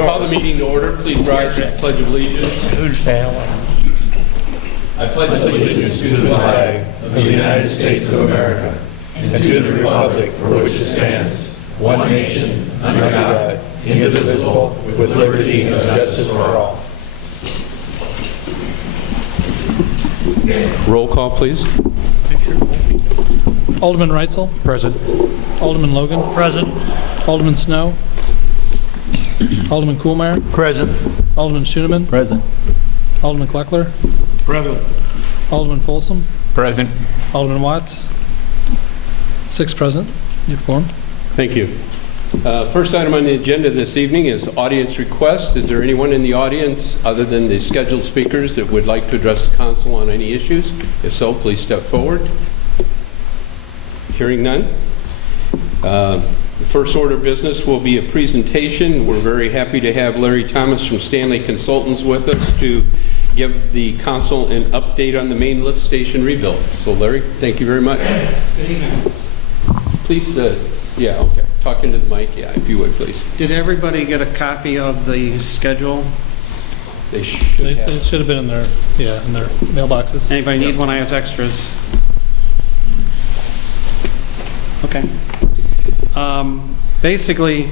Call the meeting to order. Please rise for the Pledge of Allegiance. I pledge allegiance to the flag of the United States of America and to the republic for which it stands, one nation, under God, indivisible, with liberty and justice for all. Roll call, please. Alderman Reitzel. Present. Alderman Logan. Present. Alderman Snow. Alderman Kuhlmeier. Present. Alderman Schoeneman. Present. Alderman Kleckler. Present. Alderman Folsom. Present. Alderman Watts. 6 present. You have quorum. Thank you. First item on the agenda this evening is audience request. Is there anyone in the audience other than the scheduled speakers that would like to address the council on any issues? If so, please step forward. Hearing none. The first order of business will be a presentation. We're very happy to have Larry Thomas from Stanley Consultants with us to give the council an update on the main lift station rebuild. So Larry, thank you very much. Good evening. Please, yeah, okay. Talk into the mic, yeah, if you would, please. Did everybody get a copy of the schedule? They should It have. should have been in their mailboxes. Anybody need one? I have extras. Okay. Basically,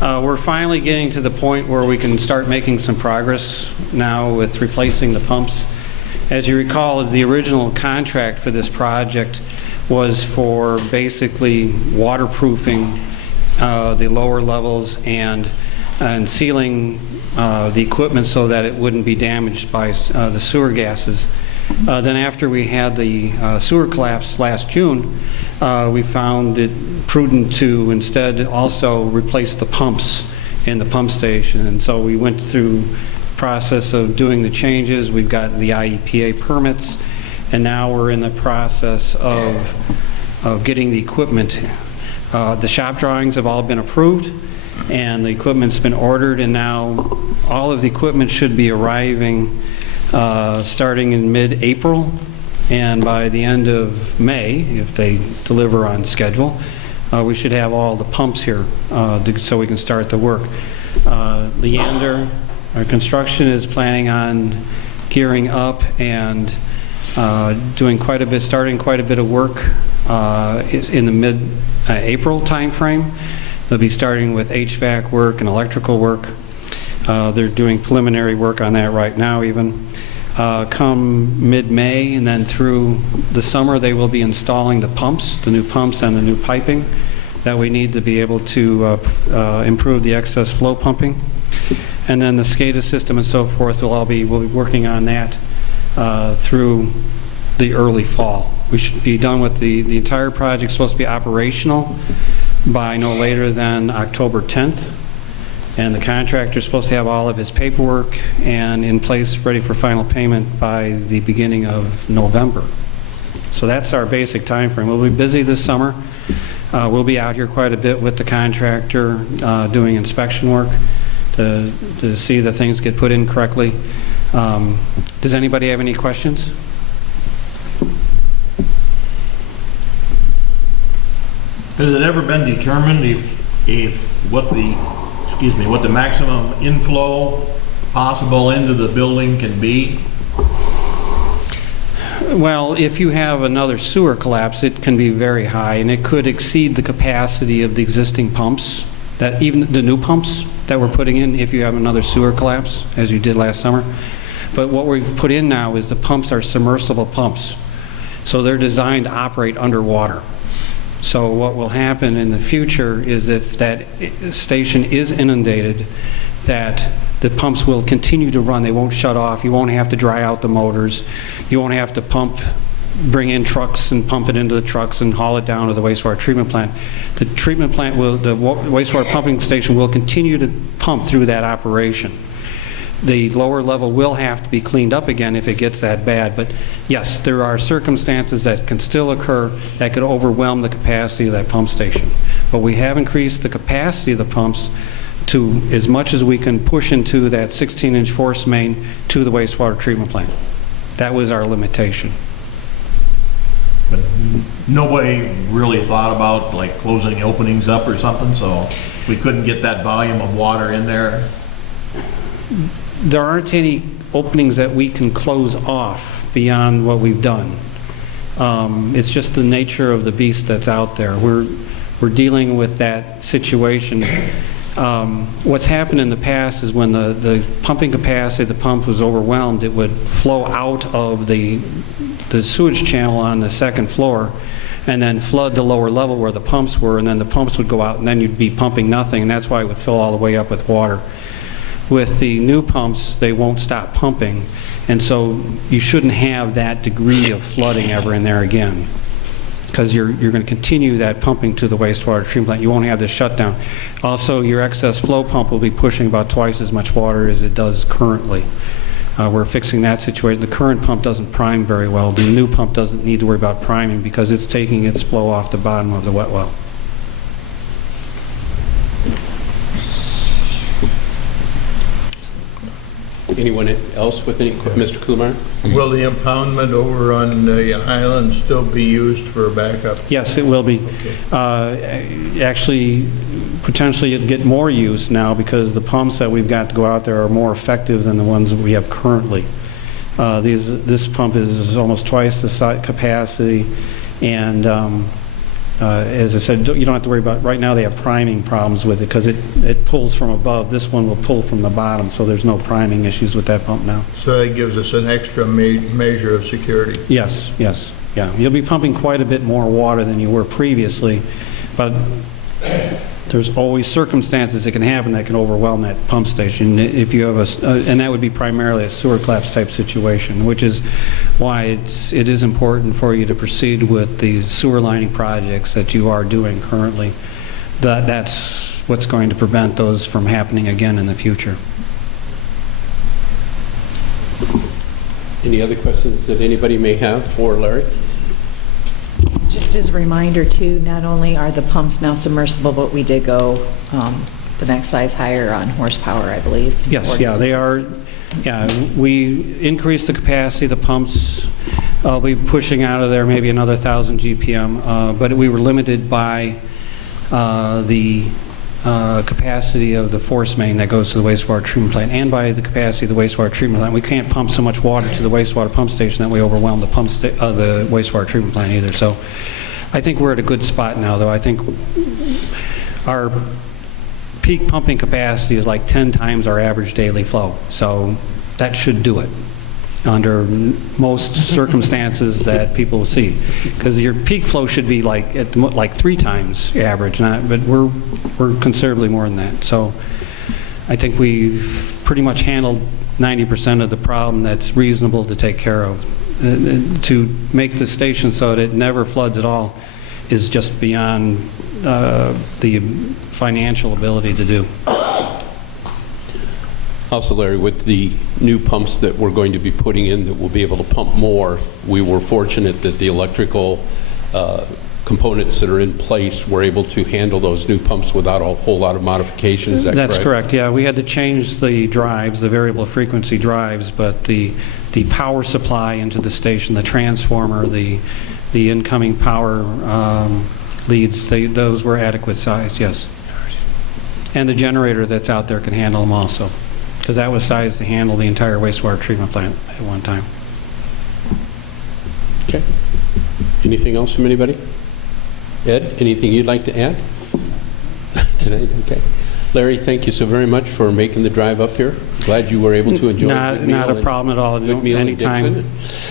we're finally getting to the point where we can start making some progress now with replacing the pumps. As you recall, the original contract for this project was for basically waterproofing the lower levels and sealing the equipment so that it wouldn't be damaged by the sewer gases. Then after we had the sewer collapse last June, we found it prudent to instead also replace the pumps in the pump station. And so we went through the process of doing the changes. We've got the IEPA permits, and now we're in the process of getting the equipment. The shop drawings have all been approved, and the equipment's been ordered, and now all of the equipment should be arriving starting in mid-April, and by the end of May, if they deliver on schedule, we should have all the pumps here so we can start the work. Leander, our construction, is planning on gearing up and starting quite a bit of work in the mid-April timeframe. They'll be starting with HVAC work and electrical work. They're doing preliminary work on that right now even. Come mid-May and then through the summer, they will be installing the pumps, the new pumps and the new piping that we need to be able to improve the excess flow pumping. And then the SCADA system and so forth, we'll be working on that through the early fall. We should be done with the entire project, supposed to be operational by no later than October 10th. And the contractor is supposed to have all of his paperwork and in place ready for final payment by the beginning of November. So that's our basic time frame. We'll be busy this summer. We'll be out here quite a bit with the contractor doing inspection work to see that things get put in correctly. Does anybody have any questions? Has it ever been determined what the maximum inflow possible into the building can be? Well, if you have another sewer collapse, it can be very high, and it could exceed the capacity of the existing pumps, that even the new pumps that we're putting in if you have another sewer collapse, as you did last summer. But what we've put in now is the pumps are submersible pumps, so they're designed to operate underwater. So what will happen in the future is if that station is inundated, that the pumps will continue to run. They won't shut off. You won't have to dry out the motors. You won't have to bring in trucks and pump it into the trucks and haul it down to the wastewater treatment plant. The wastewater pumping station will continue to pump through that operation. The lower level will have to be cleaned up again if it gets that bad. But yes, there are circumstances that can still occur that could overwhelm the capacity of that pump station. But we have increased the capacity of the pumps to as much as we can push into that 16-inch force main to the wastewater treatment plant. That was our limitation. But nobody really thought about like closing openings up or something, so we couldn't get that volume of water in there? there aren't any openings that we can close off beyond what we've done. It's just the nature of the beast that's out there. We're dealing with that situation. What's happened in the past is when the pumping capacity of the pump was overwhelmed, it would flow out of the sewage channel on the second floor and then flood the lower level where the pumps were, and then the pumps would go out, and then you'd be pumping nothing, and that's why it would fill all the way up with water. With the new pumps, they won't stop pumping, and so you shouldn't have that degree of flooding ever in there again, because you're going to continue that pumping to the wastewater treatment plant. You won't have this shutdown. Also, your excess flow pump will be pushing about twice as much water as it does currently. We're fixing that situation. The current pump doesn't prime very well. The new pump doesn't need to worry about priming because it's taking its flow off the bottom of the wet well. Anyone else with any, Mr. Kumar? Will the impoundment over on the island still be used for backup? Yes, it will be. Actually, potentially it'd get more use now because the pumps that we've got to go out there are more effective than the ones that we have currently. This pump is almost twice the capacity, and as I said, you don't have to worry about, right now they have priming problems with it because it pulls from above. This one will pull from the bottom, so there's no priming issues with that pump now. So that gives us an extra measure of security. Yes, yes, yeah. You'll be pumping quite a bit more water than you were previously, but there's always circumstances that can happen that can overwhelm that pump station if you have and that would be primarily a sewer collapse type situation, which is why it is important for you to proceed with the sewer lining projects that you are doing currently. That's what's going to prevent those from happening again in the future. Any other questions that anybody may have for Larry? Just as a reminder too, not only are the pumps now submersible, but we did go the next size higher on horsepower, I believe. Yes, yeah, they are. Yeah, we increased the capacity of the pumps. We'll be pushing out of there maybe another 1,000 GPM, but we were limited by the capacity of the force main that goes to the wastewater treatment plant and by the capacity of the wastewater treatment plant. We can't pump so much water to the wastewater pump station that we overwhelm the the wastewater treatment plant either. So I think we're at a good spot now, though. I think our peak pumping capacity is like 10 times our average daily flow. So that should do it under most circumstances that people see, because your peak flow should be like at like 3 times average, but we're considerably more than that. So I think we've pretty much handled 90% of the problem that's reasonable to take care of. To make the station so that it never floods at all is just beyond the financial ability to do. Also, Larry, with the new pumps that we're going to be putting in that will be able to pump more, we were fortunate that the electrical components that are in place were able to handle those new pumps without a whole lot of modification. Is that correct? That's correct, yeah. We had to change the drives, the variable frequency drives, but the power supply into the station, the transformer, the incoming power leads, those were adequate size, yes. And the generator that's out there can handle them also, because that was sized to handle the entire wastewater treatment plant at one time. Okay. Anything else from anybody? Ed, anything you'd like to add tonight? Okay. Larry, thank you so very much for making the drive up here. Glad you were able to enjoy a good meal. Not a problem at all. Good meal in Dixon.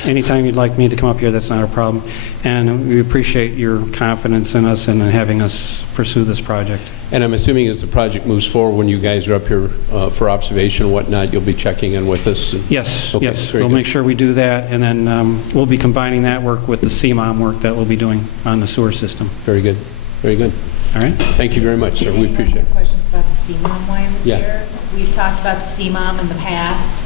Anytime you'd like me to come up here, that's not a problem. And we appreciate your confidence in us and having us pursue this project. And I'm assuming as the project moves forward, when you guys are up here for observation and whatnot, you'll be checking in with us? Yes, Okay, yes. very We'll good. make sure we do that, and then we'll be combining that work with the CMOM work that we'll be doing on the sewer system. Very good. Very good. All right? Thank you very much, sir. We appreciate it. Questions about the CMOM while I was Yeah. here? We've talked about the CMOM in the past.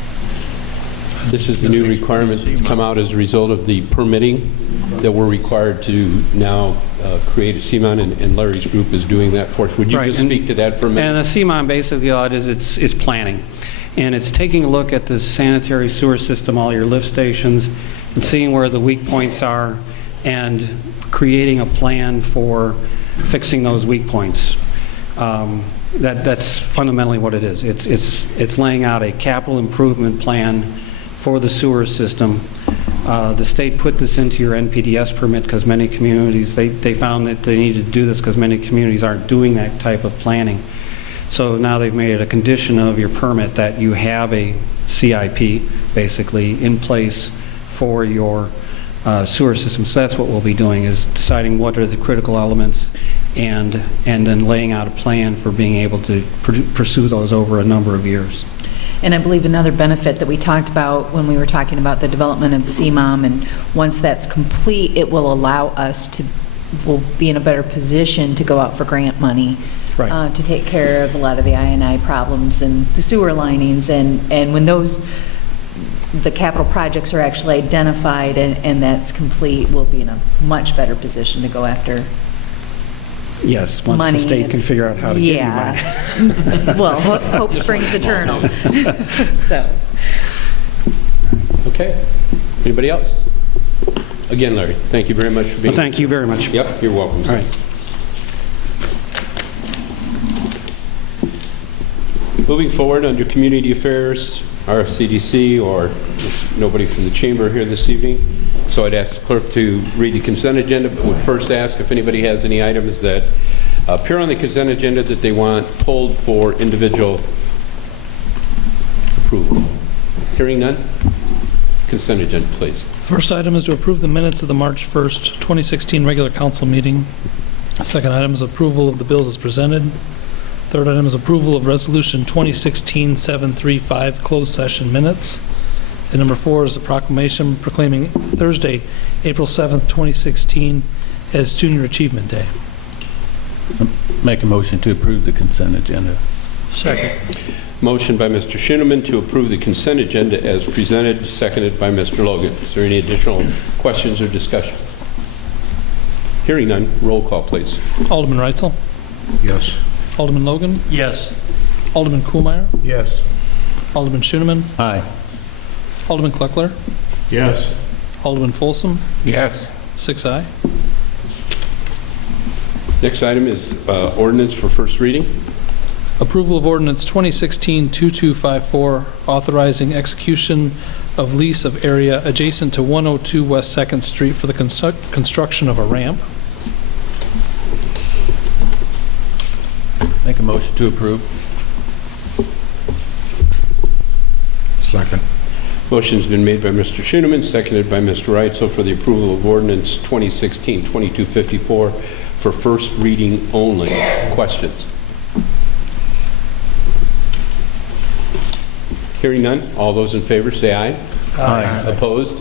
This is the new requirement that's come out as a result of the permitting that we're required to now create a CMON, and Larry's group is doing that for us. Would you Right, just and- speak to that for a minute? And the CMOM basically, all it is, it's planning. And it's taking a look at the sanitary sewer system, all your lift stations, and seeing where the weak points are, and creating a plan for fixing those weak points. That's fundamentally what it is. It's laying out a capital improvement plan for the sewer system. The state put this into your NPDS permit because many communities, they found that they needed to do this because many communities aren't doing that type of planning. So now they've made it a condition of your permit that you have a CIP, basically, in place for your sewer system. So that's what we'll be doing, is deciding what are the critical elements and then laying out a plan for being able to pursue those over a number of years. And I believe another benefit that we talked about when we were talking about the development of the CMOM, and once that's complete, it will allow us to, we'll be in a better position to go out for grant money. Right. To take care of a lot of the I&I problems and the sewer linings. And when the capital projects are actually identified and that's complete, we'll be in a much better position to go after Yes, once money. the state can figure out how to give you money. Yeah. Well, hope springs eternal. So. Okay. Anybody else? Again, Larry, thank you very much for being Well, thank you very much. Yep, you're welcome. All right. Moving forward, under Community Affairs, RFCDC, or there's nobody from the chamber here this evening, so I'd ask the clerk to read the consent agenda, but would first ask if anybody has any items that appear on the consent agenda that they want pulled for individual approval. Hearing none, consent agenda, please. First item is to approve the minutes of the March 1st, 2016 regular council meeting. Second item is approval of the bills as presented. Third item is approval of Resolution 2016-735 closed session minutes. And number 4 is a proclamation proclaiming Thursday, April 7th, 2016 as Junior Achievement Day. Make a motion to approve the consent agenda. Second. Motion by Mr. Schoeneman to approve the consent agenda as presented, seconded by Mr. Logan. Is there any additional questions or discussion? Hearing none, roll call, please. Alderman Reitzel? Yes. Alderman Logan? Yes. Alderman Kuhlmeier? Yes. Alderman Schoeneman? Aye. Alderman Kleckler? Yes. Alderman Folsom? Yes. 6 aye. Next item is ordinance for first reading. Approval of ordinance 2016-2254, authorizing execution of lease of area adjacent to 102 West 2nd Street for the construction of a ramp. Make a motion to approve. Second. Motion's been made by Mr. Schoeneman, seconded by Mr. Reitzel for the approval of ordinance 2016-2254 for first reading only. Questions? Hearing none, all those in favor say aye. Aye. Opposed?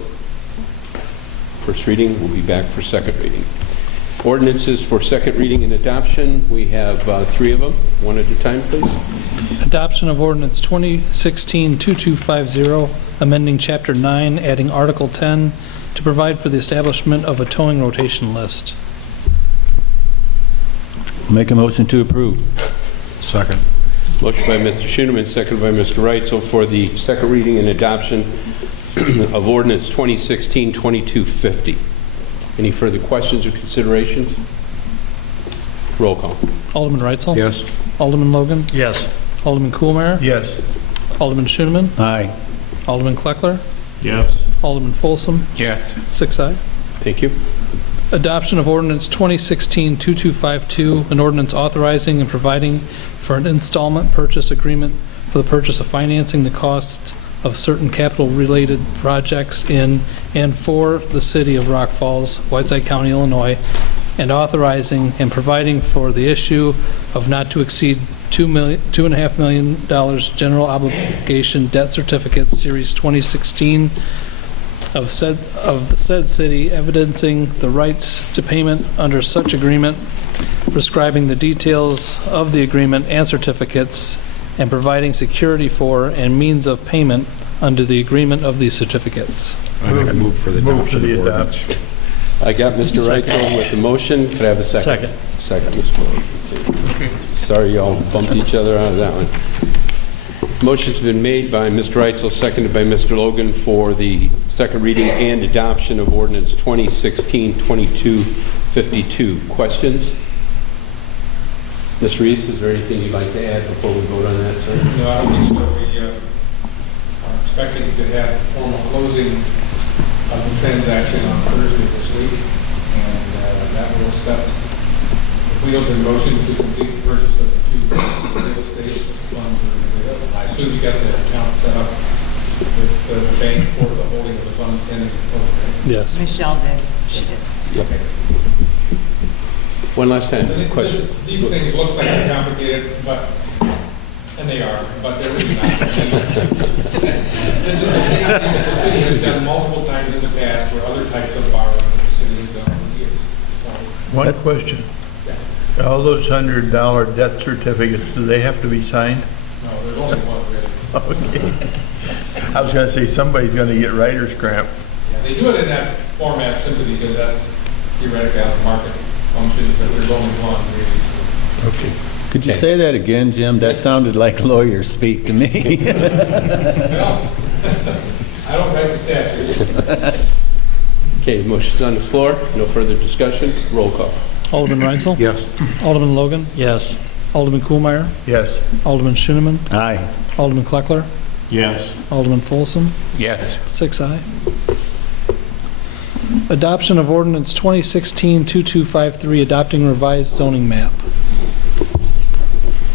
First reading, we'll be back for second reading. Ordinances for second reading and adoption, we have 3 of them. One at a time, please. Adoption of ordinance 2016-2250, amending Chapter 9, adding Article 10 to provide for the establishment of a towing rotation list. Make a motion to approve. Second. Motion by Mr. Schoeneman, seconded by Mr. Reitzel for the second reading and adoption of ordinance 2016-2250. Any further questions or considerations? Roll call. Alderman Reitzel? Yes. Alderman Logan? Yes. Alderman Kuhlmeier? Yes. Alderman Schoeneman? Aye. Alderman Kleckler? Yes. Alderman Folsom? Yes. 6 aye. Thank you. Adoption of ordinance 2016-2252, an ordinance authorizing and providing for an installment purchase agreement for the purchase of financing the costs of certain capital-related projects in and for the city of Rock Falls, Whiteside County, Illinois, and authorizing and providing for the issue of not to exceed $2.5 million general obligation debt certificates, Series 2016, of the said city, evidencing the rights to payment under such agreement, prescribing the details of the agreement and certificates, and providing security for and means of payment under the agreement of these certificates. I think I move for the Move for adoption the of ordinance. adoption. I got Mr. Reitzel with the motion. Could I have a second? Second. Second, Mr. Logan. Sorry y'all bumped each other out of that one. Motion's been made by Mr. Reitzel, seconded by Mr. Logan for the second reading and adoption of ordinance 2016-2252. Questions? Mr. Reese, is there anything you'd like to add before we vote on that, sir? No, I don't think so. We are expecting to have formal closing of the transaction on Thursday this week, and that will set the wheels in motion to complete the purchase of the two real estate funds that are available. I assume you got the account set up with the bank for the holding of the funds pending the close, right? Yes. Michelle did. She did. Yep. One last time, question. These things look like they're complicated, and they are, but they're really not. This is the same thing that the city has done multiple times in the past for other types of borrowing that the city has done for years. So, One question. yeah. All those $100 debt certificates, do they have to be signed? No, there's only one really. Okay. I was going to say, somebody's going to get writer's cramp. Yeah, they do it in that format simply because that's theoretically how the market functions, but there's only one really. Okay. Could you say that again, Jim? That sounded like lawyer speak to me. Well, I don't write the statute. Okay, motion's on the floor. No further discussion. Roll call. Alderman Reitzel? Yes. Alderman Logan? Yes. Alderman Kuhlmeier? Yes. Alderman Schooneman? Aye. Alderman Kleckler? Yes. Alderman Folsom? Yes. 6 aye. Adoption of ordinance 2016-2253, adopting revised zoning map.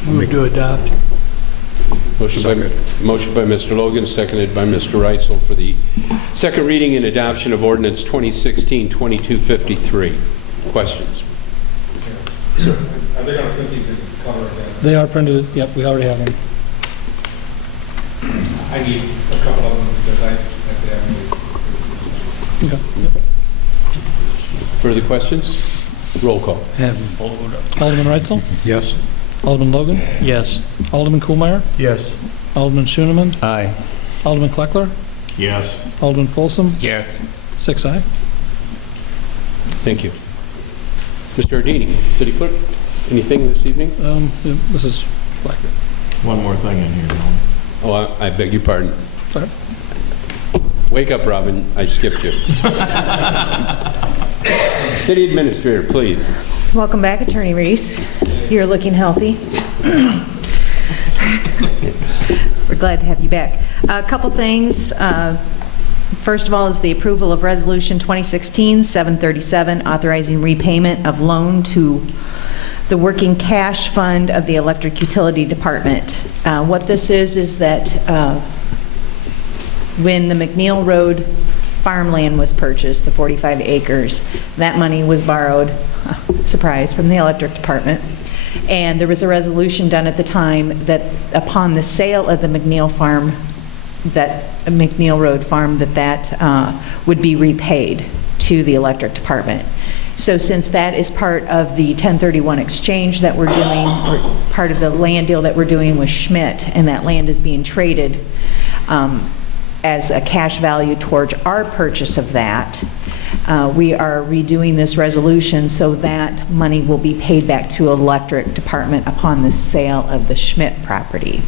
Move to adopt. Motion by Mr. Logan, seconded by Mr. Reitzel for the second reading and adoption of ordinance 2016-2253. Questions? Sir. Are they going to put these in color again? They are printed, yep, we already have them. I need a couple of them because I have to have them. Okay. Further questions? Roll call. Alderman Reitzel? Yes. Alderman Logan? Yes. Alderman Kuhlmeier? Yes. Alderman Schooneman? Aye. Alderman Kleckler? Yes. Alderman Folsom? Yes. 6 aye. Thank you. Mr. Ardini, City Clerk, anything this evening? Yeah, Mrs. Blackburn. One more thing in here, Norm. Oh, I beg your pardon. Sorry. Wake up, Robin. I skipped you. City Administrator, please. Welcome back, Attorney Reese. You're looking healthy. We're glad to have you back. A couple things. First of all is the approval of Resolution 2016-737, authorizing repayment of loan to the working cash fund of the Electric Utility Department. What this is that when the McNeil Road farmland was purchased, the 45 acres, that money was borrowed, surprise, from the Electric Department. And there was a resolution done at the time that upon the sale of the McNeil farm, that McNeil Road farm, that would be repaid to the Electric Department. So since that is part of the 1031 exchange that we're doing, or part of the land deal that we're doing with Schmidt, and that land is being traded as a cash value towards our purchase of that, we are redoing this resolution so that money will be paid back to Electric Department upon the sale of the Schmidt property.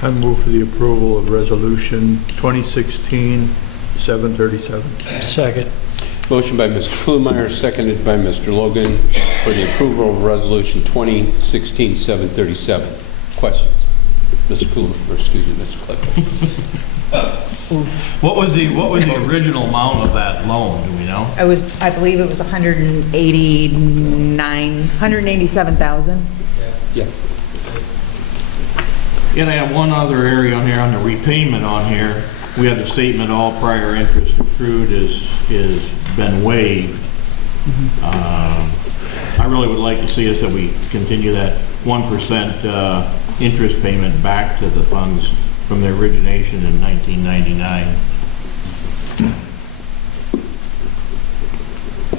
I move for the approval of Resolution 2016-737. Second. Motion by Mr. Kuhlmeier, seconded by Mr. Logan for the approval of Resolution 2016-737. Questions? Mr. Kuhlmeier, or excuse me, Mr. Kleckler. What was the original amount of that loan, do we know? I believe it was 187,000. Yeah. And I have one other area on here, on the repayment on here. We have the statement, all prior interest accrued is been waived. I really would like to see us that we continue that 1% interest payment back to the funds from their origination in 1999.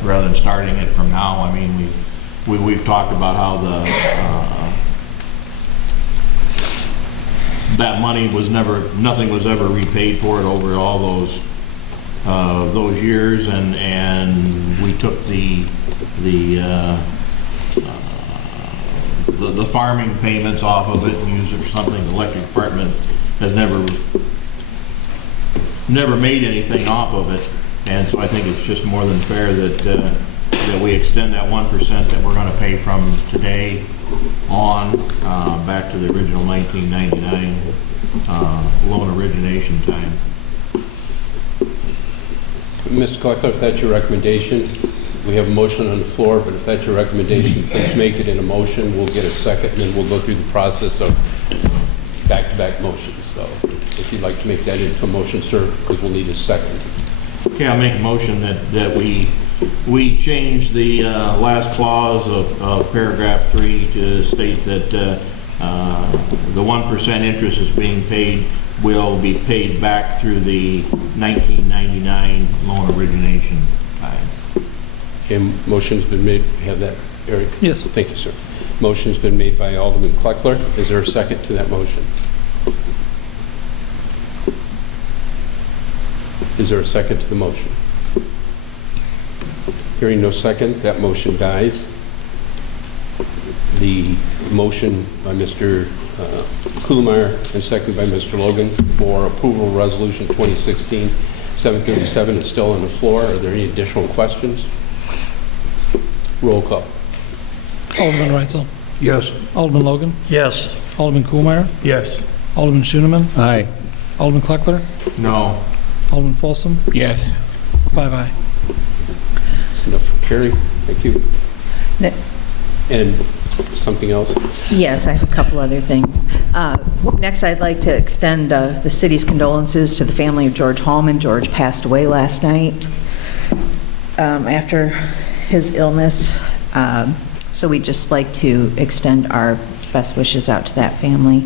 Rather than starting it from now. I mean, we've talked about how the that money was nothing was ever repaid for it over all those years, and we took the farming payments off of it and used it for something the Electric Department has never made anything off of it, and so I think it's just more than fair that that we extend that 1% that we're going to pay from today on back to the original 1999 loan origination time. Mr. Kleckler, if that's your recommendation, we have a motion on the floor, but if that's your recommendation, please make it in a motion. We'll get a second, and then we'll go through the process of back-to-back motions. So if you'd like to make that into a motion, sir, because we'll need a second. Okay, I'll make a motion that we change the last clause of paragraph 3 to state that the 1% interest is being paid will be paid back through the 1999 loan origination time. Okay, motion's been made. Have that, Eric? Yes. Thank you, sir. Motion's been made by Alderman Kleckler. Is there a second to that motion? Is there a second to the motion? Hearing no second, that motion dies. The motion by Mr. Kuhlmeyer and second by Mr. Logan for approval of Resolution 2016-737 is still on the floor. Are there any additional questions? Roll call. Alderman Reitzel. Yes. Alderman Logan. Yes. Alderman Kuhlmeyer. Yes. Alderman Schoeneman. Aye. Alderman Kleckler. No. Alderman Folsom. Yes. 5 aye. That's enough for Carrie. Thank you. Ne- And something else? Yes, I have a couple other things. Next, I'd like to extend the city's condolences to the family of George Hallman. George passed away last night after his illness. So we'd just like to extend our best wishes out to that family.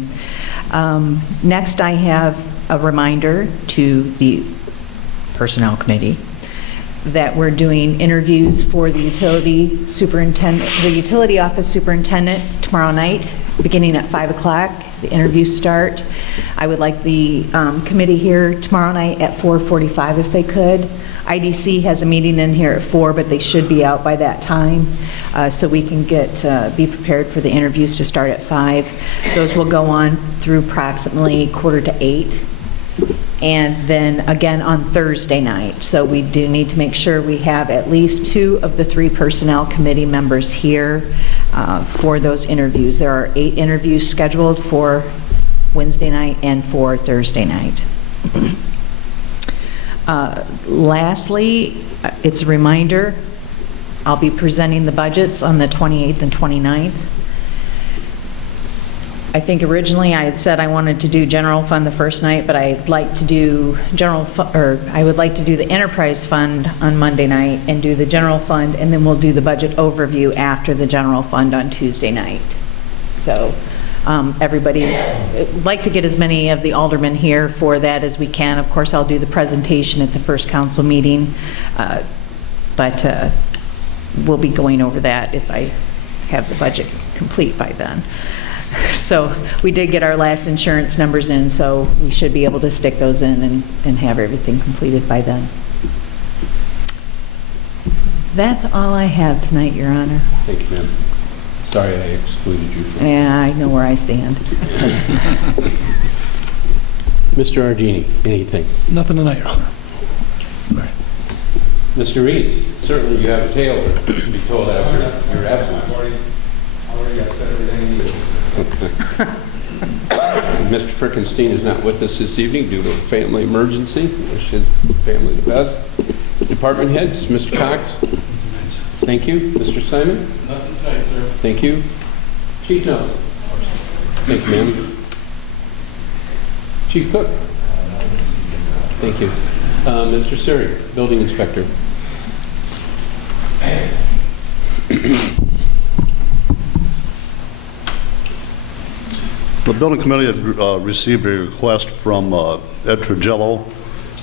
Next, I have a reminder to the Personnel Committee that we're doing interviews for the utility office superintendent tomorrow night, beginning at 5 o'clock. The interviews start. I would like the committee here tomorrow night at 4:45 if they could. IDC has a meeting in here at 4, but they should be out by that time, so we can be prepared for the interviews to start at 5. Those will go on through approximately 7:45. And then again on Thursday night. So we do need to make sure we have at least 2 of the 3 personnel committee members here for those interviews. There are 8 interviews scheduled for Wednesday night and for Thursday night. Lastly, it's a reminder, I'll be presenting the budgets on the 28th and 29th. I think originally I had said I wanted to do general fund the first night, but I'd like to do I would like to do the enterprise fund on Monday night and do the general fund, and then we'll do the budget overview after the general fund on Tuesday night. So everybody, I'd like to get as many of the aldermen here for that as we can. Of course, I'll do the presentation at the first council meeting, but we'll be going over that if I have the budget complete by then. So we did get our last insurance numbers in, so we should be able to stick those in and have everything completed by then. That's all I have tonight, Your Honor. Thank you, ma'am. Sorry I excluded you from... Yeah, I know where I stand. Mr. Ardini, anything? Nothing tonight, Your Honor. Mr. Rees, certainly you have a tale to be told after your absence. Already said everything you need. Mr. Frickenstein is not with us this evening due to a family emergency. Wish his family the best. Department heads, Mr. Cox. Thank you. Mr. Simon? Nothing tonight, sir. Thank you. Chief Nelson? Thank you, ma'am. Chief Cook? Thank you. Mr. Suri, Building Inspector. The building committee had received a request from Ed Trujillo,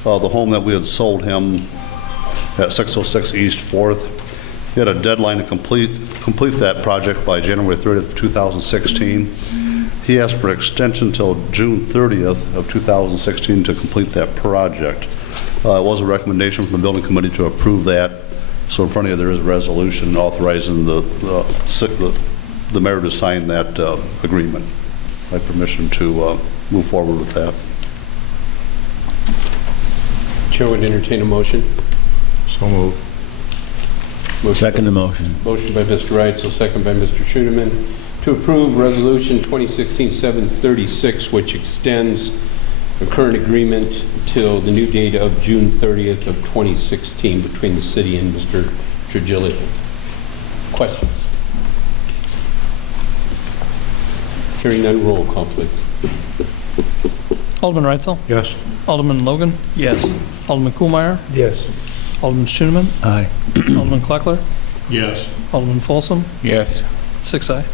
the home that we had sold him at 606 East 4th. He had a deadline to complete that project by January 30th, 2016. He asked for extension until June 30th of 2016 to complete that project. It was a recommendation from the building committee to approve that. So in front of you, there is a resolution authorizing the mayor to sign that agreement. My permission to move forward with that. Chair would entertain a motion. So moved. Second the motion. Motion by Mr. Reitzel, second by Mr. Schoeneman, to approve Resolution 2016-736, which extends the current agreement till the new date of June 30th of 2016 between the city and Mr. Trigilio. Questions? Hearing none, roll call, please. Alderman Reitzel? Yes. Alderman Logan? Yes. Alderman Kuhlmeier? Yes. Alderman Schoeneman? Aye. Alderman Kleckler? Yes. Alderman Folsom? Yes. 6 aye.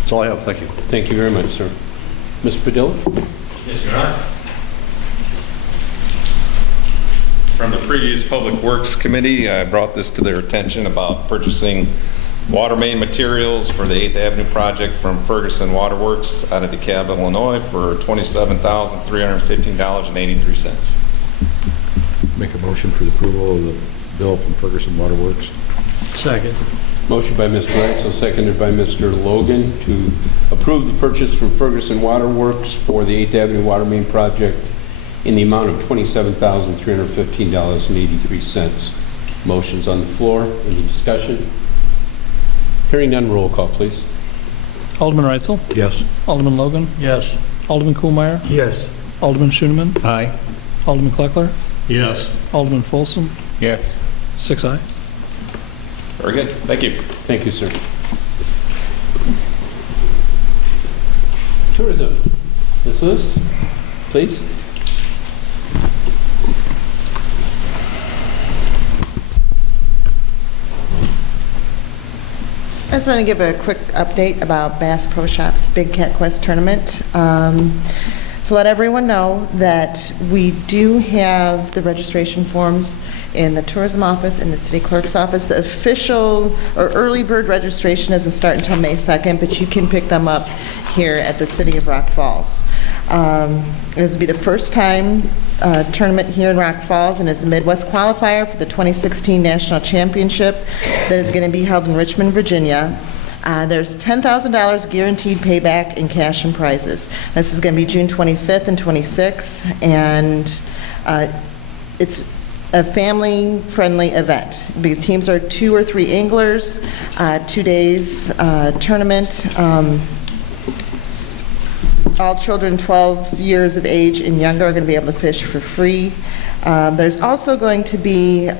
That's all I have. Thank you. Thank you very much, sir. Mr. Padilla? Yes, Your Honor. From the previous Public Works Committee, I brought this to their attention about purchasing water main materials for the 8th Avenue project from Ferguson Waterworks out of DeKalb, Illinois for $27,315.83. Make a motion for the approval of the bill from Ferguson Waterworks. Second. Motion by Mr. Reitzel, seconded by Mr. Logan, to approve the purchase from Ferguson Waterworks for the 8th Avenue Water Main Project in the amount of $27,315.83. Motion's on the floor. Any discussion? Hearing none, roll call, please. Alderman Reitzel? Yes. Alderman Logan? Yes. Alderman Kuhlmeier? Yes. Alderman Schoeneman? Aye. Alderman Kleckler? Yes. Alderman Folsom? Yes. 6 aye. Very good. Thank you. Thank you, sir. Tourism. Ms. Lewis, please. I just want to give a quick update about Bass Pro Shops Big Cat Quest Tournament. To let everyone know that we do have the registration forms in the tourism office and the city clerk's office. The official or early bird registration doesn't start until May 2nd, but you can pick them up here at the city of Rock Falls. This will be the first time tournament here in Rock Falls, and is the Midwest qualifier for the 2016 National Championship that is going to be held in Richmond, Virginia. There's $10,000 guaranteed payback in cash and prizes. This is going to be June 25th and 26th, and it's a family-friendly event. The teams are 2 or 3 anglers, 2 days tournament. All children 12 years of age and younger are going to be able to fish for free. There's also going to be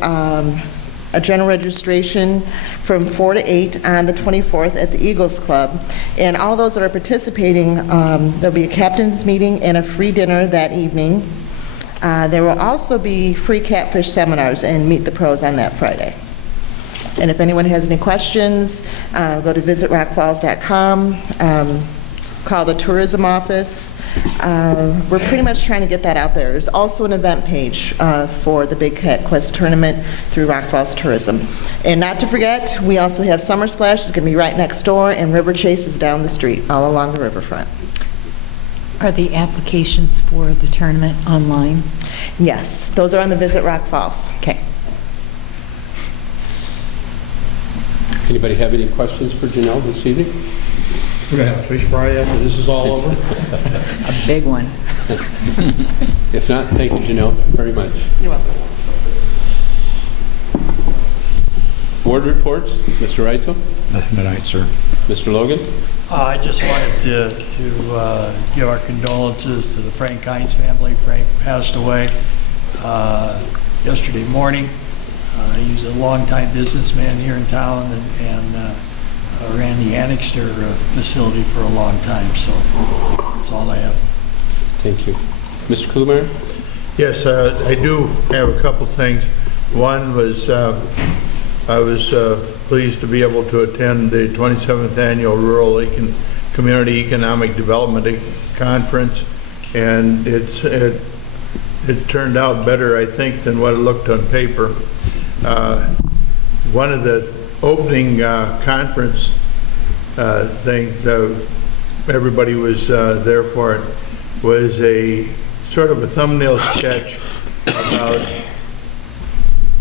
a general registration from 4 to 8 on the 24th at the Eagles Club. And all those that are participating, there'll be a captain's meeting and a free dinner that evening. There will also be free catfish seminars and meet the pros on that Friday. And if anyone has any questions, go to visitrockfalls.com. Call the tourism office. We're pretty much trying to get that out there. There's also an event page for the Big Cat Quest Tournament through Rock Falls Tourism. And not to forget, we also have Summer Splash. It's going to be right next door, and River Chase is down the street, all along the riverfront. Are the applications for the tournament online? Yes, those are on the Visit Rock Falls. Okay. Anybody have any questions for Janelle this evening? We're going to have a fish fry after this is all over? A big one. If not, thank you, Janelle, very much. You're welcome. Board reports, Mr. Reitzel, Nothing tonight, sir. Mr. Logan. I just wanted to give our condolences to the Frank Hines family. Frank passed away yesterday morning. He was a longtime businessman here in town and ran the Annixter facility for a long time. So that's all I have. Thank you. Mr. Kuhlmeier? Yes, I do have a couple things. One was, I was pleased to be able to attend the 27th Annual Rural Community Economic Development Conference, and it turned out better, I think, than what it looked on paper. One of the opening conference things, everybody was there for it, was a sort of a thumbnail sketch about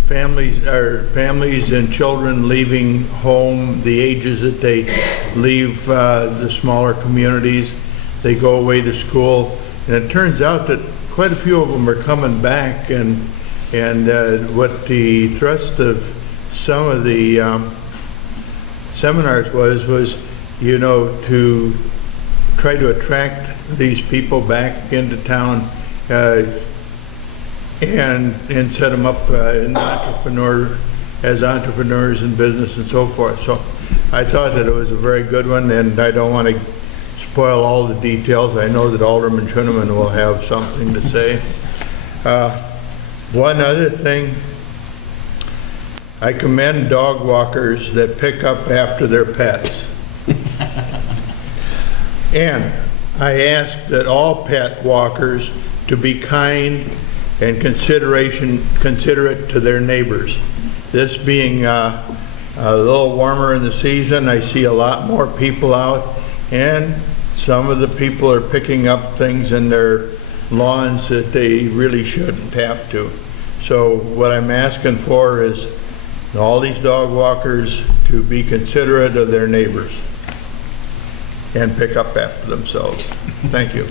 families and children leaving home, the ages that they leave the smaller communities. They go away to school, and it turns out that quite a few of them are coming back, and what the thrust of some of the seminars was, you know, to try to attract these people back into town and set them up as entrepreneurs in business and so forth. So I thought that it was a very good one, and I don't want to spoil all the details. I know that Alderman Schöneman will have something to say. One other thing, I commend dog walkers that pick up after their pets. And I ask that all pet walkers to be kind and considerate to their neighbors. This being a little warmer in the season, I see a lot more people out, and some of the people are picking up things in their lawns that they really shouldn't have to. So what I'm asking for is all these dog walkers to be considerate of their neighbors and pick up after themselves. Thank you.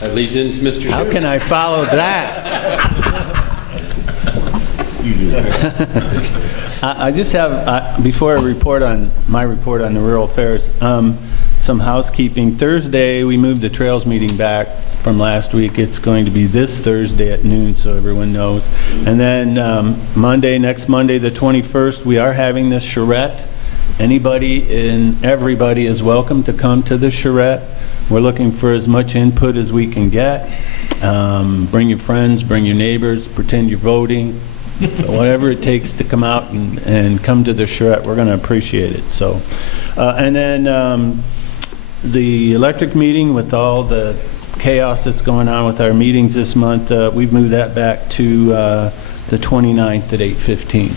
That leads into Mr. How Schuer. can I follow that? I just have, before I report on my report on the rural affairs, some housekeeping. Thursday, we moved the Trails meeting back from last week. It's going to be this Thursday at noon, so everyone knows. And then next Monday, the 21st, we are having this charrette. Anybody and everybody is welcome to come to the charrette. We're looking for as much input as we can get. Bring your friends, bring your neighbors, pretend you're voting. Whatever it takes to come out and come to the charrette, we're going to appreciate it. So, and then the electric meeting, with all the chaos that's going on with our meetings this month, we've moved that back to the 29th at 8:15.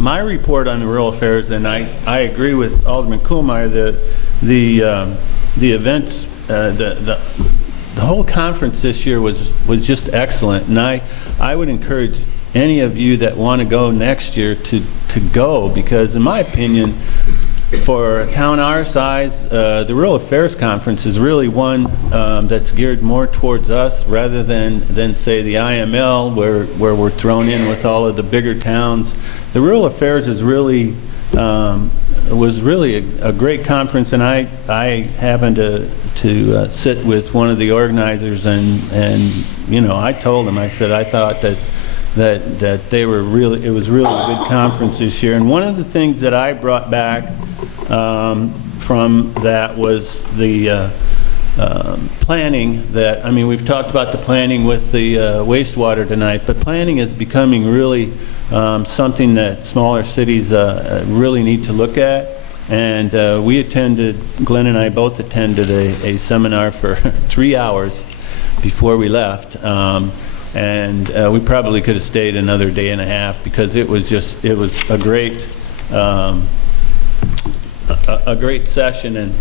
My report on the rural affairs, and I agree with Alderman Kuhlmeyer that the events, the whole conference this year was just excellent, and I would encourage any of you that want to go next year to go, because in my opinion, for a town our size, the Rural Affairs Conference is really one that's geared more towards us rather than say the IML, where we're thrown in with all of the bigger towns. The Rural Affairs is really was really a great conference, and I happened to sit with one of the organizers, and you know, I told him, I said I thought that they were really, it was really a good conference this year. And one of the things that I brought back from that was the planning. That, I mean, we've talked about the planning with the wastewater tonight, but planning is becoming really something that smaller cities really need to look at. And we attended, Glenn and I both attended a seminar for 3 hours before we left. And we probably could have stayed another day and a half, because it was a great session. And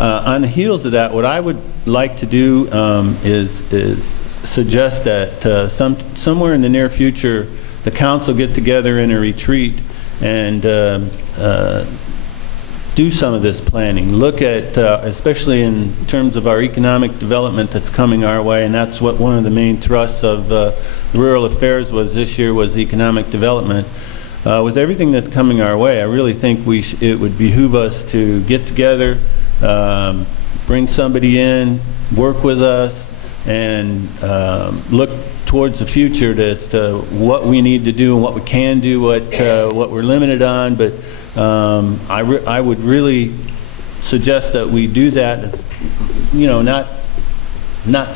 on the heels of that, what I would like to do is suggest that somewhere in the near future, the council get together in a retreat and do some of this planning. Look at, especially in terms of our economic development that's coming our way, and that's what one of the main thrusts of rural affairs was this year, was economic development. With everything that's coming our way, I really think it would behoove us to get together, bring somebody in, work with us, and look towards the future as to what we need to do and what we can do, what we're limited on. But I would really suggest that we do that, you know, not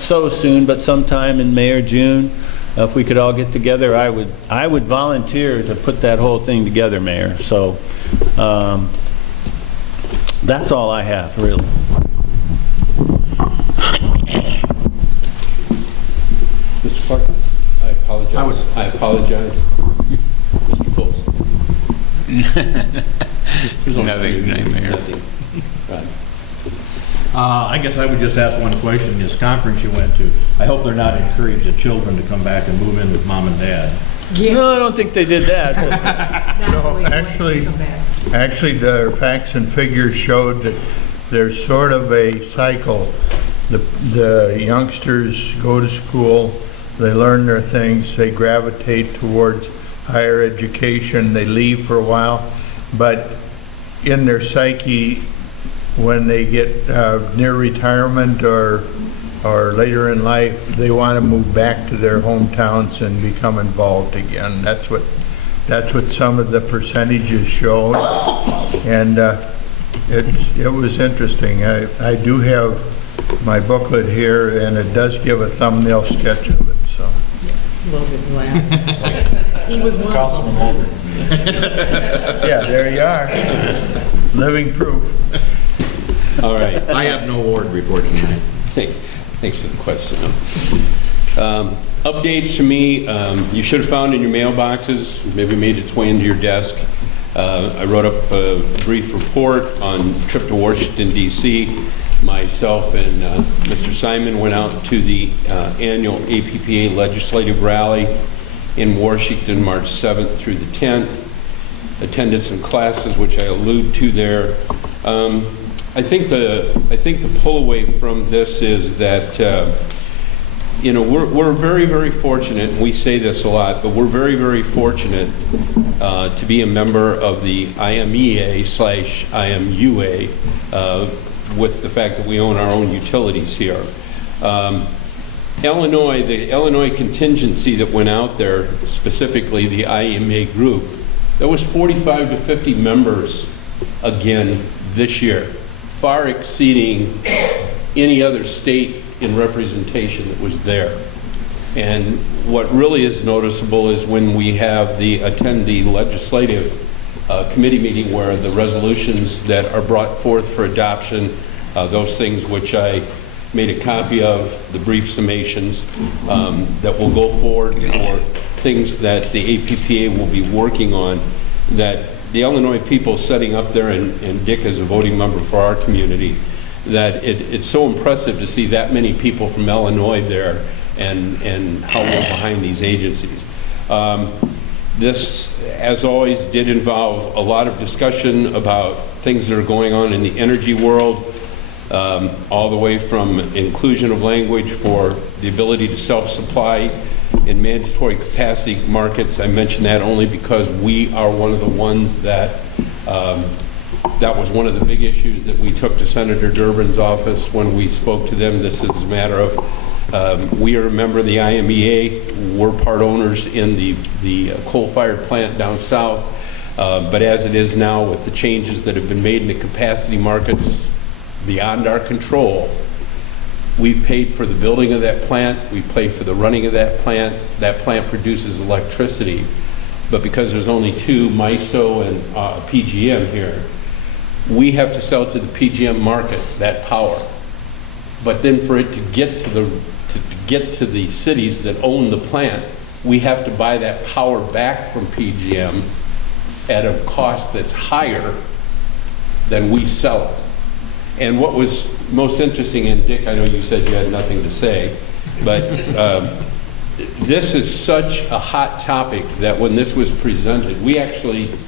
so soon, but sometime in May or June. If we could all get together, I would volunteer to put that whole thing together, Mayor. So that's all I have, really. Mr. Clark, I apologize. I apologize. Mr. Folsom. There's nothing, Mayor. Nothing. Right. I guess I would just ask one question. This conference you went to, I hope they're not encouraging the children to come back and move in with mom and dad. No, I don't think they did that. No, actually, the facts and figures showed that there's sort of a cycle. The youngsters go to school, they learn their things, they gravitate towards higher education, they leave for a while, but in their psyche, when they get near retirement or later in life, they want to move back to their hometowns and become involved again. That's what some of the percentages show, and it was interesting. I do have my booklet here, and it does give a thumbnail sketch of it, so. A little bit glad. He was one of them. Yeah, there you are. Living proof. All right. I have no ward report tonight. Thanks for the question. Updates to me, you should have found in your mailboxes, maybe made its way into your desk. I wrote up a brief report on the trip to Washington, D.C. Myself and Mr. Simon went out to the annual APPA legislative rally in Washington, March 7th through the 10th. Attended some classes, which I allude to there. I think the pull away from this is that we're very, very fortunate, and we say this a lot, but we're very, very fortunate to be a member of the IMEA/IMUA with the fact that we own our own utilities here. Illinois, the Illinois contingency that went out there, specifically the IMEA group, there was 45 to 50 members again this year, far exceeding any other state in representation that was there. And what really is noticeable is when we have attend the legislative committee meeting where the resolutions that are brought forth for adoption, those things which I made a copy of, the brief summations that will go forward for things that the APPA will be working on, that the Illinois people setting up there, and Dick is a voting member for our community, that it's so impressive to see that many people from Illinois there and how we're behind these agencies. This, as always, did involve a lot of discussion about things that are going on in the energy world, all the way from inclusion of language for the ability to self-supply in mandatory capacity markets. I mention that only because we are one of the ones that was one of the big issues that we took to Senator Durbin's office when we spoke to them. This is a matter of, we are a member of the IMEA. We're part owners in the coal-fired plant down south. But as it is now, with the changes that have been made in the capacity markets beyond our control, we've paid for the building of that plant. We've paid for the running of that plant. That plant produces electricity. But because there's only two, MISO and PGM here, we have to sell to the PGM market that power. But then for it to get to the cities that own the plant, we have to buy that power back from PGM at a cost that's higher than we sell it. And what was most interesting, and Dick, I know you said you had nothing to say, but this is such a hot topic that when this was presented,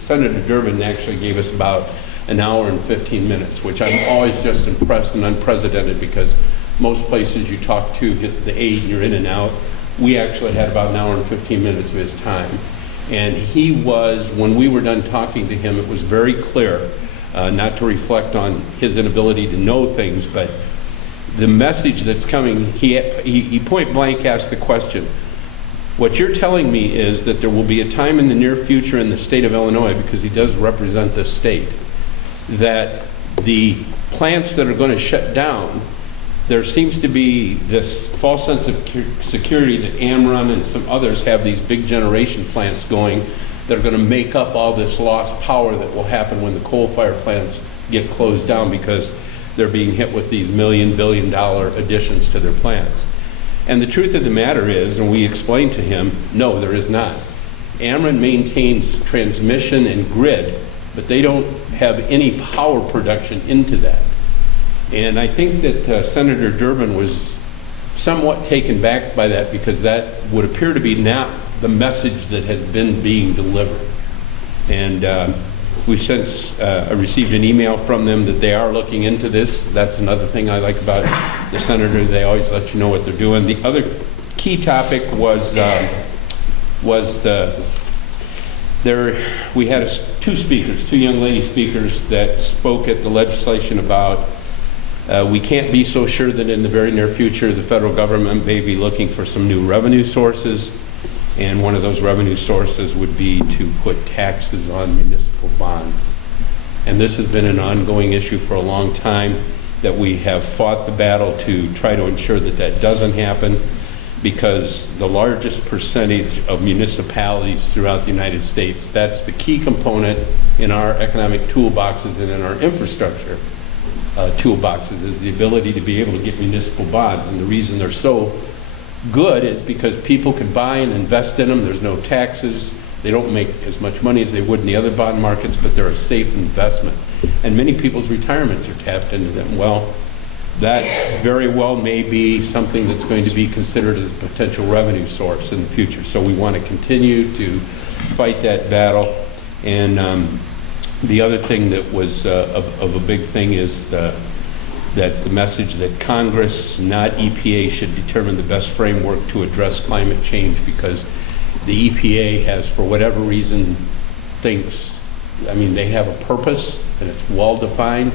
Senator Durbin actually gave us about an hour and 15 minutes, which I'm always just impressed and unprecedented, because most places you talk to hit the aid and you're in and out. We actually had about an hour and 15 minutes of his time. And he was, when we were done talking to him, it was very clear, not to reflect on his inability to know things, but the message that's coming, he point blank asked the question, what you're telling me is that there will be a time in the near future in the state of Illinois, because he does represent this state, that the plants that are going to shut down, there seems to be this false sense of security that Ameren and some others have these big generation plants going that are going to make up all this lost power that will happen when the coal-fired plants get closed down, because they're being hit with these billion-dollar additions to their plants. And the truth of the matter is, and we explained to him, no, there is not. Ameren maintains transmission and grid, but they don't have any power production into that. And I think that Senator Durbin was somewhat taken back by that, because that would appear to be not the message that has been being delivered. And we've since received an email from them that they are looking into this. That's another thing I like about the senator. They always let you know what they're doing. The other key topic was we had two young lady speakers that spoke at the legislation about we can't be so sure that in the very near future the federal government may be looking for some new revenue sources, and one of those revenue sources would be to put taxes on municipal bonds. And this has been an ongoing issue for a long time, that we have fought the battle to try to ensure that that doesn't happen, because the largest percentage of municipalities throughout the United States, that's the key component in our economic toolboxes and in our infrastructure toolboxes, is the ability to be able to get municipal bonds. And the reason they're so good is because people can buy and invest in them. There's no taxes. They don't make as much money as they would in the other bond markets, but they're a safe investment. And many people's retirements are tapped into them. Well, that very well may be something that's going to be considered as a potential revenue source in the future. So we want to continue to fight that battle. And the other thing that was of a big thing is that the message that Congress, not EPA, should determine the best framework to address climate change, because the EPA has, for whatever reason, thinks, I mean, they have a purpose and it's well-defined,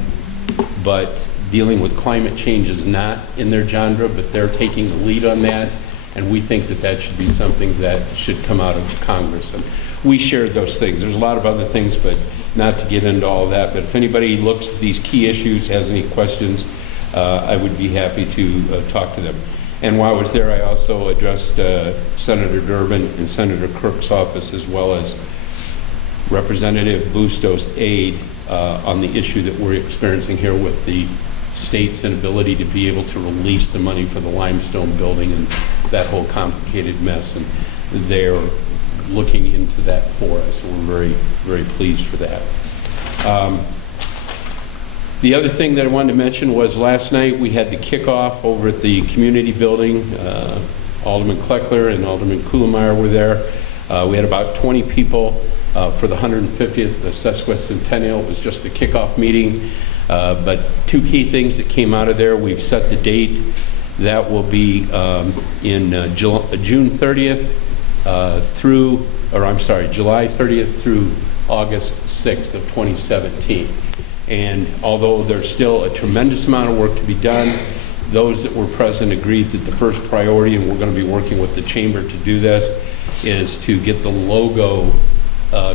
but dealing with climate change is not in their genre, but they're taking the lead on that, and we think that that should be something that should come out of Congress. And we shared those things. There's a lot of other things, but not to get into all that. But if anybody looks at these key issues, has any questions, I would be happy to talk to them. And while I was there, I also addressed Senator Durbin and Senator Crook's office, as well as Representative Bustos' aide, on the issue that we're experiencing here with the state's inability to be able to release the money for the limestone building and that whole complicated mess. And they're looking into that for us. We're very, very pleased for that. The other thing that I wanted to mention was last night we had the kickoff over at the community building. Alderman Kleckler and Alderman Kuhlemeyer were there. We had about 20 people for the 150th the sesquicentennial. It was just the kickoff meeting. But two key things that came out of there. We've set the date. That will be in June 30th July 30th through August 6th of 2017. And although there's still a tremendous amount of work to be done, those that were present agreed that the first priority, and we're going to be working with the chamber to do this, is to get the logo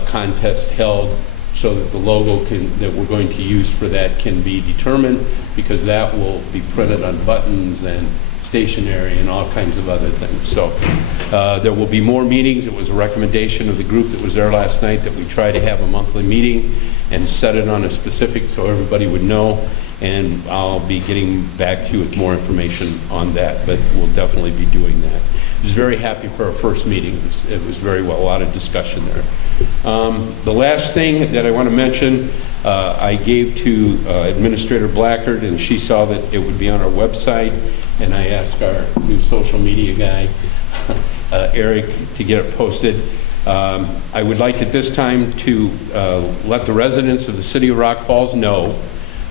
contest held, so that the logo that we're going to use for that can be determined, because that will be printed on buttons and stationery and all kinds of other things. So there will be more meetings. It was a recommendation of the group that was there last night that we try to have a monthly meeting and set it on a specific so everybody would know. And I'll be getting back to you with more information on that, but we'll definitely be doing that. I was very happy for our first meeting. It was very well, a lot of discussion there. The last thing that I want to mention, I gave to Administrator Blackard, and she saw that it would be on our website, and I asked our new social media guy, Eric, to get it posted. I would like at this time to let the residents of the city of Rock Falls know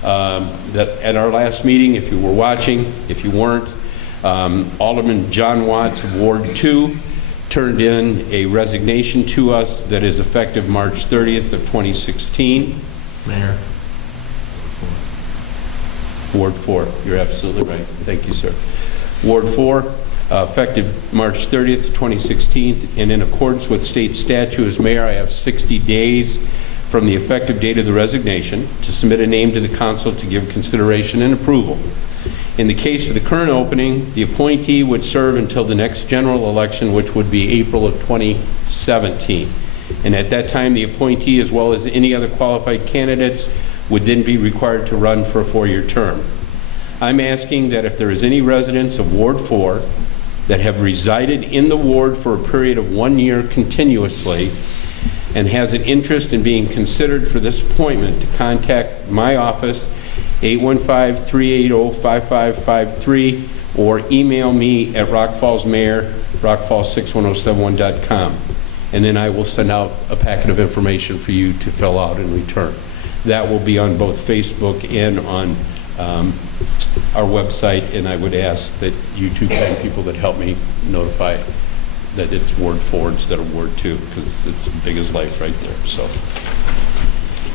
that at our last meeting, if you were watching, if you weren't, Alderman John Watts of Ward 2 turned in a resignation to us that is effective March 30th of 2016. Mayor. Ward 4, you're absolutely right. Thank you, sir. Ward 4, effective March 30th, 2016, and in accordance with state statute, as mayor, I have 60 days from the effective date of the resignation to submit a name to the council to give consideration and approval. In the case of the current opening, the appointee would serve until the next general election, which would be April of 2017. And at that time, the appointee, as well as any other qualified candidates, would then be required to run for a 4-year term. I'm asking that if there is any residents of Ward 4 that have resided in the ward for a period of 1 year continuously and has an interest in being considered for this appointment, to contact my office, 815-380-5553, or email me at rockfallsmayor, rockfalls61071.com. And then I will send out a packet of information for you to fill out and return. That will be on both Facebook and on our website, and I would ask that you two kind people that help me notify that it's Ward 4 instead of Ward 2, because it's big as life right there, so.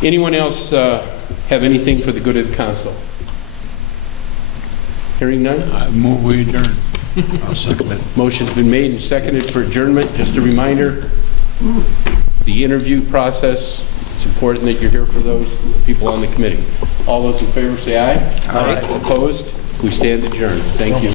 Anyone else have anything for the good of the council? Hearing none? I move we adjourn. I'll second it. Motion's been made and seconded for adjournment. Just a reminder, the interview process, it's important that you're here for those people on the committee. All those in favor say aye. Aye. Opposed? We stand adjourned. Thank you.